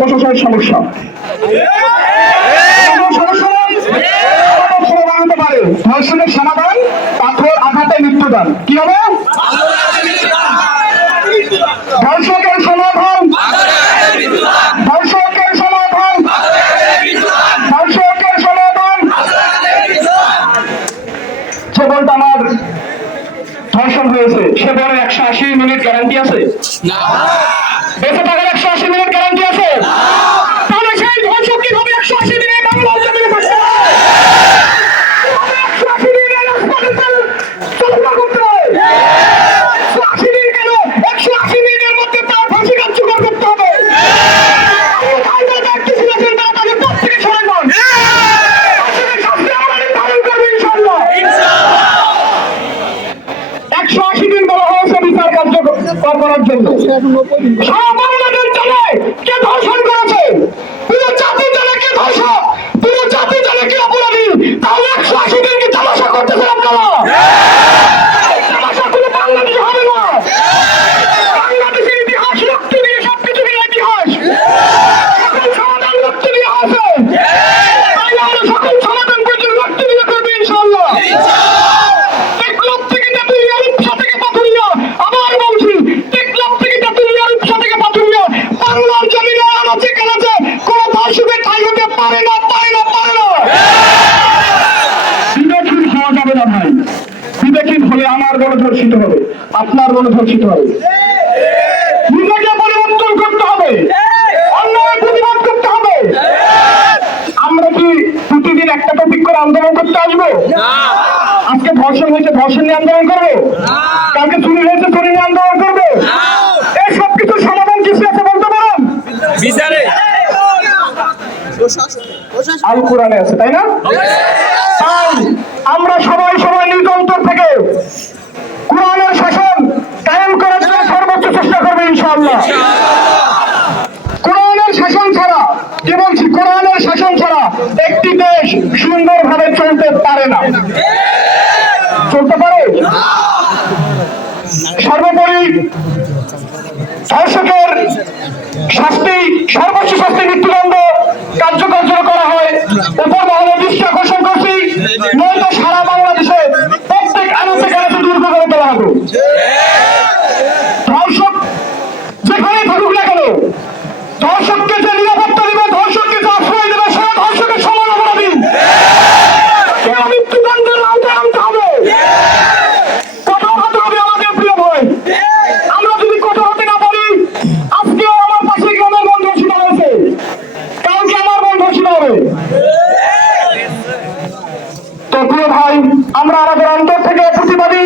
প্রশাসনের সমস্যা। ধর্ষণের সমাধান পাথর আঘাতে মৃত্যুদান কি হবে? ধর্ষকের সমাধান। ধর্ষকের সমাধান। ধর্ষকের সমাধান। বলতে হয়েছে সে বড় একশো আশি মিনিট গ্যারান্টি আছে। বেঁচে থাকার একশো আশি মিনিট গ্যারান্টি আছে। তাহলে সেই ধর্ষক হবে একশো আশি দিনে করার জন্য। সারা বাংলাদেশ জানে কে ধর্ষণ করেছে কানাচে কোন ধর্ষকের ঠাই হতে পারে না পারে না পারে না। বিবেকহীন হওয়া যাবে না ভাই। বিবেকহীন হলে আমার ধর্ষিত হবে আপনার ধর্ষিত হবে। নিজেকে পরিবর্তন করতে হবে অন্যায় প্রতিবাদ করতে হবে। আমরা কি প্রতিদিন একটা টপিক করে আন্দোলন করতে আসব? আজকে ধর্ষণ হয়েছে ধর্ষণ নিয়ে আন্দোলন করব? কালকে চুরি হয়েছে চুরি নিয়ে আন্দোলন করব? এই সব কিছু সমাধান কিছু আছে বলতে পারেন বিচারে আল কোরআনে আছে, তাই না? তাই আমরা সবাই সবাই নিজ অন্তর থেকে কোরআনের শাসন কায়েম করার জন্য সর্বোচ্চ চেষ্টা করবে ইনশাআল্লাহ। কোরআনের শাসন ছাড়া, কি বলছি, কোরআনের শাসন ছাড়া একটি দেশ সুন্দরভাবে চলতে পারে না। চলতে পারে? সর্বোপরি ধর্ষকের শাস্তি, সর্বোচ্চ শাস্তি মৃত্যুদণ্ড কার্যকর করা হয় উপর মহলে দৃষ্টি আকর্ষণ করছি নয়তো সারা বাংলাদেশে প্রত্যেক আনাচে কানাচে দুর্গ করে তোলা হবে ধর্ষক যেখানেই থাকুক না কেন ধর্ষককে যে নিরাপত্তা দিবে ধর্ষককে যে আশ্রয় দেবে সে ধর্ষকের সমান অপরাধী তাকে মৃত্যুদণ্ডের আওতায় আনতে হবে কঠোর হতে হবে আমাদের প্রিয় ভাই আমরা যদি কঠোর হতে না পারি আজকেও আমার পাশে গ্রামের মন ধর্ষিত হয়েছে কালকে আমার মন ধর্ষিত হবে তো প্রিয় ভাই আমরা আমাদের অন্তর থেকে প্রতিবাদী